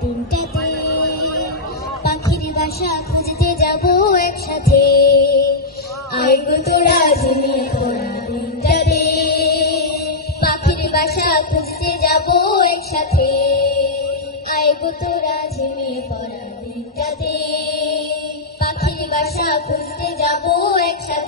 দিনটাতে পাখির বাসা খুঁজতে যাব একসাথে। আইগো তোরা পড়া দিনটাতে পাখির বাসা খুঁজতে যাব একসাথে। আইগো তোরা ঝিমিয়ে পড়া দিনটাতে পাখির বাসা খুঁজতে যাব একসাথে।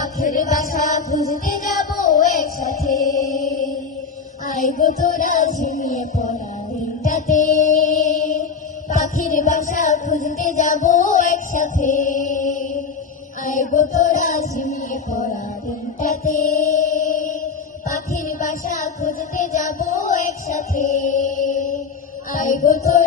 পাখির বাসা খুঁজতে যাব একসাথে। গো তোরা ঝিমিয়ে পড়া দিনটাতে। পাখির বাসা খুঁজতে যাব একসাথে। গো তোরা ঝিমিয়ে পড়া দিনটাতে। পাখির বাসা খুঁজতে যাব একসাথে। গো তোরা